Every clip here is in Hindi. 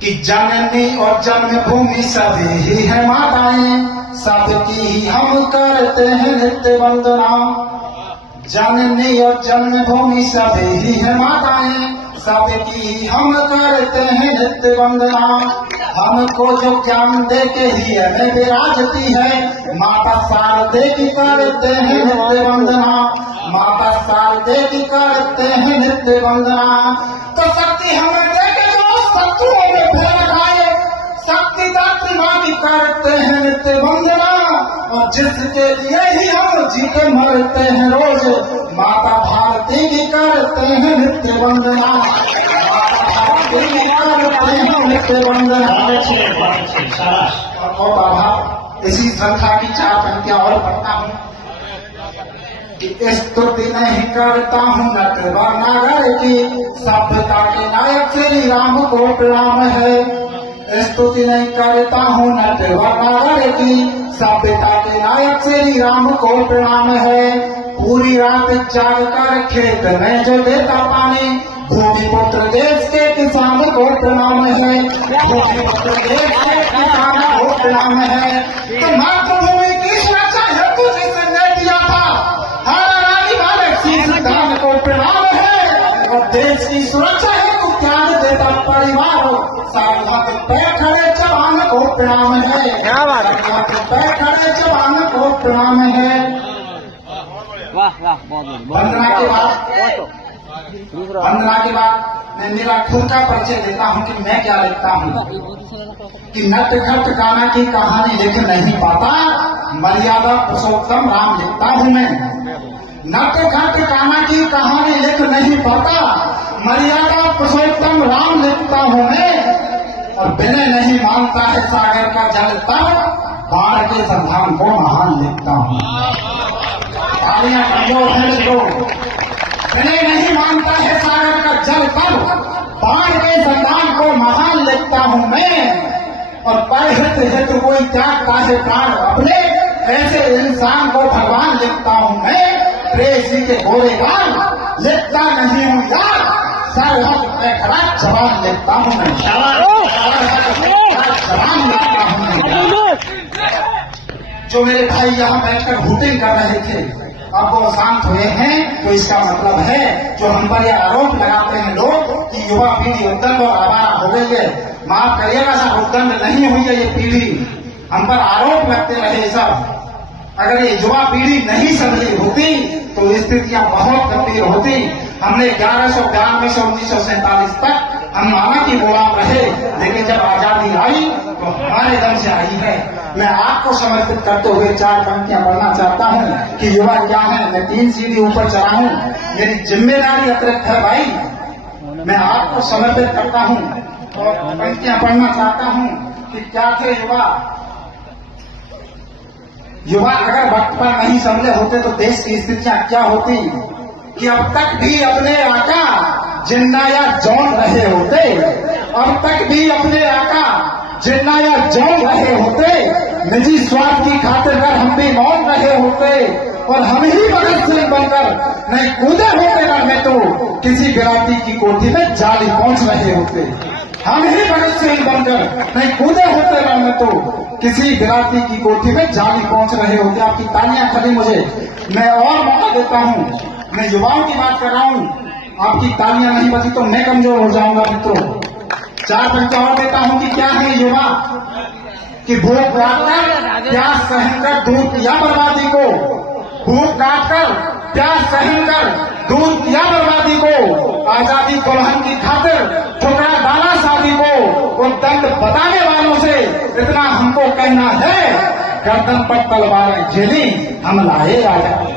कि जननी और जन्मभूमि सभी ही है माताएं, सबकी ही हम करते हैं नित्य वंदना। जननी और जन्मभूमि सभी ही है माताएं, सबकी ही हम करते हैं नित्य वंदना। हमको जो ज्ञान दे के ही हमें विराजती है, माता शारदे की करते हैं नित्य वंदना। माता शारदे की करते हैं नित्य वंदना। तो शक्ति हमें दे के जो शत्रुओं में भेद खाए, शक्ति दात्री माँ की करते हैं नित्य वंदना। और जिसके लिए ही हम जी के मरते हैं रोज, माता भारती की करते हैं नित्य वंदना। नित्य वंदना। और बाबा इसी श्रद्धा की 4 पंक्तियां और पढ़ता हूँ कि स्तुति नहीं करता हूँ नटवर नागर की, सभ्यता के नायक श्री राम को प्रणाम है। स्तुति नहीं करता हूँ नटवर नागर की, सभ्यता के नायक श्री राम को प्रणाम है। पूरी रात जाग कर खेत में जो देता पानी, भूमि पुत्र देश के किसान को प्रणाम है। भूमि पुत्र देश के किसान को प्रणाम है। तो मातृभूमि की सुरक्षा हेतु जिसने दिया था, हर रानी वाले शीशदान को प्रणाम है। और देश की सुरक्षा हेतु त्याग देता परिवार, सरहद पे खड़े जवान को प्रणाम है। सरहद पे खड़े जवान को प्रणाम है। वंदना के बाद मैं मेरा खुद का परिचय देता हूँ कि मैं क्या लिखता हूँ। कि नट खट काना की कहानी लिख नहीं पाता, मर्यादा पुरुषोत्तम राम लिखता हूँ मैं। नट खट काना की कहानी लिख नहीं पाता, मर्यादा पुरुषोत्तम राम लिखता हूँ मैं। और विनय नहीं मानता है सागर का जल तब, बाढ़ के संधान को महान लिखता हूँ। तालियां कमजोर है तो विनय नहीं मानता है सागर का जल तब, बाढ़ के संधान को महान लिखता हूँ मैं। और परहित हेतु कोई त्यागता है प्राण अपने, ऐसे इंसान को भगवान लिखता हूँ मैं। प्रेसी के घोड़े गाल लिखता नहीं हूँ यार, सरहद पे खड़ा जवान लिखता हूँ मैं। जवान लिखता हूँ मैं। जो मेरे भाई यहाँ बैठकर हुटिंग कर रहे थे, अब वो शांत हुए हैं, तो इसका मतलब है जो हम पर ये आरोप लगाते हैं लोग कि युवा पीढ़ी उद्दंड और आवारा हो गई है, माफ करिएगा सर, उद्दंड नहीं हुई है ये पीढ़ी। हम पर आरोप लगते रहे सब। अगर ये युवा पीढ़ी नहीं संभली होती तो स्थितियां बहुत गंभीर होती। हमने 1192 से 1947 तक हम माना की गुलाम रहे, लेकिन जब आजादी आई तो हमारे दम से आई है। मैं आपको समर्पित करते हुए 4 पंक्तियां पढ़ना चाहता हूँ कि युवा क्या है। मैं 3 सीढ़ी ऊपर चढ़ा हूँ, मेरी जिम्मेदारी अतिरिक्त है भाई। मैं आपको समर्पित करता हूँ और पंक्तियां पढ़ना चाहता हूँ कि क्या थे युवा। युवा अगर वक्त पर नहीं समझे होते तो देश की स्थितियां क्या होती। कि अब तक भी अपने आका जिन्ना या जौन रहे होते, अब तक भी अपने आका जिन्ना या जौन रहे होते, निजी स्वार्थ की खातिर कर हम भी मौन रहे होते। और हम ही भगत सिंह बनकर नहीं कूदे होते ना में तो किसी गिराती की कोठी में जाली पहुंच रहे होते। हम ही भगत सिंह बनकर नहीं कूदे होते ना में तो किसी गिराती की कोठी में जाली पहुंच रहे होते। आपकी तालियां खड़ी मुझे, मैं और मौका देता हूं। मैं युवाओं की बात कर रहा हूं, आपकी तालियां नहीं बजी तो मैं कमजोर हो जाऊंगा मित्रों। 4 पंक्तियां और देता हूं कि क्या है युवा। कि भूख काटकर प्यास सहकर दूध पिया बर्बादी को, भूख काटकर प्यास सहकर दूध पिया बर्बादी को, आजादी दुल्हन की खातिर ठुकरा डाला शादी को। वो दंड बताने वालों से इतना हमको कहना है, गर्दन पर तलवारें झेली हम लाए आजादी।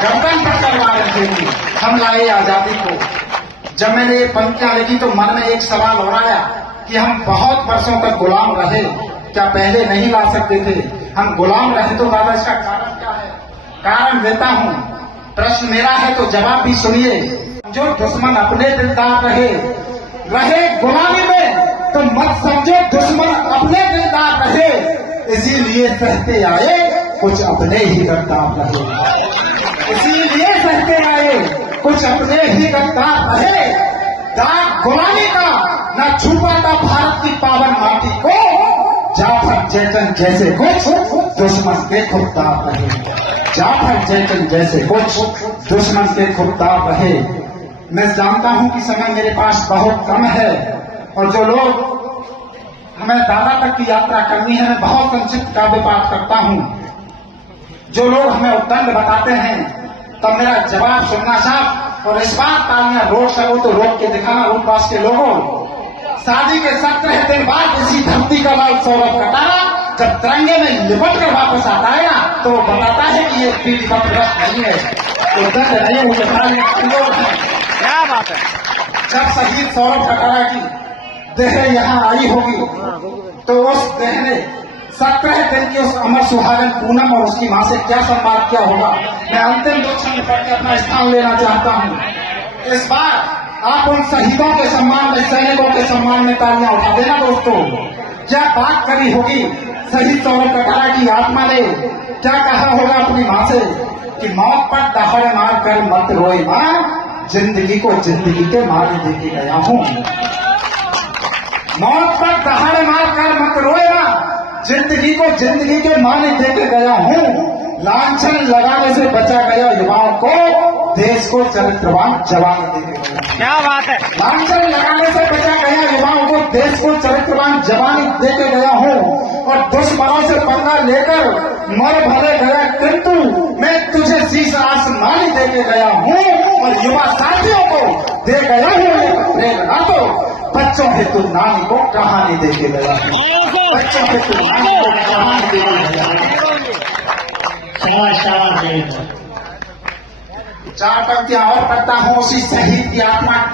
गर्दन पर तलवारें झेली हम लाए आजादी को। जब मैंने ये पंक्तियां लिखी तो मन में एक सवाल हो रहा है कि हम बहुत वर्षों तक गुलाम रहे, क्या पहले नहीं ला सकते थे? हम गुलाम रहे तो दादा इसका कारण क्या है? कारण देता हूं। प्रश्न मेरा है तो जवाब भी सुनिए। जो दुश्मन अपने दिलदार रहे गुलामी में, तो मत समझो दुश्मन अपने दिलदार रहे। इसीलिए सहते आए कुछ अपने ही गद्दार रहे। इसीलिए सहते आए कुछ अपने ही गद्दार रहे। दाग गुलामी का न छुपा था भारत की जयचंद जैसे कुछ दुश्मन के खुददार रहे। जाफर जयचंद जैसे कुछ दुश्मन के खुददार रहे। मैं जानता हूं कि समय मेरे पास बहुत कम है और जो लोग हमें दादा तक की यात्रा करनी है, मैं बहुत संक्षिप्त काव्य पाठ करता हूं। जो लोग हमें उद्दंड बताते हैं तब मेरा जवाब सुनना साहब, और इस बार तालियां रोक सको तो रोक के दिखाना। रूपवास के लोगों, शादी के 17 दिन बाद इसी धरती का लाल सौरभ कटारा जब तिरंगे में लिपट कर वापस आता है ना, तो वो बताता है कि ये विधिवत व्रत नहीं है, उद्दंड नहीं है, उनके तालियां है। क्या बात है। जब शहीद सौरभ कटारा की देह यहाँ आई होगी तो उस देह ने 17 दिन की उस अमर सुहागन पूनम और उसकी मां से क्या संवाद किया होगा। मैं अंतिम 2 क्षण पढ़ के अपना स्थान लेना चाहता हूं। इस बार आप उन शहीदों के सम्मान में, सैनिकों के सम्मान में तालियां उठा देना दोस्तों। क्या बात करी होगी शहीद सौरभ कटारा की आत्मा ने, क्या कहा होगा अपनी मां से कि मौत पर दहाड़ मार कर मत रोए मां, जिंदगी को जिंदगी के मारे देके गया हूं। मौत पर दहाड़ मार कर मत रोए मां, जिंदगी को जिंदगी के माने देके गया हूं। लांछन लगाने से बचा गया युवाओं को, देश को चरित्रवान जवान देके गया। क्या बात है। लांछन लगाने से बचा गया युवाओं को, देश को चरित्रवान जवानी देके गया हूं। और दुश्मनों से पंगा लेकर मर भले गया, किंतु मैं तुझे शीश आसमानी देके गया हूं। और युवा साथियों को दे गया हूं एक प्रेरणा, तो बच्चों हेतु नानी को कहानी देके गया हूं। बच्चों हेतु नानी को कहानी देके गया हूं। शाबाश। 4 पंक्तियां और पढ़ता हूं उसी शहीद की आत्मा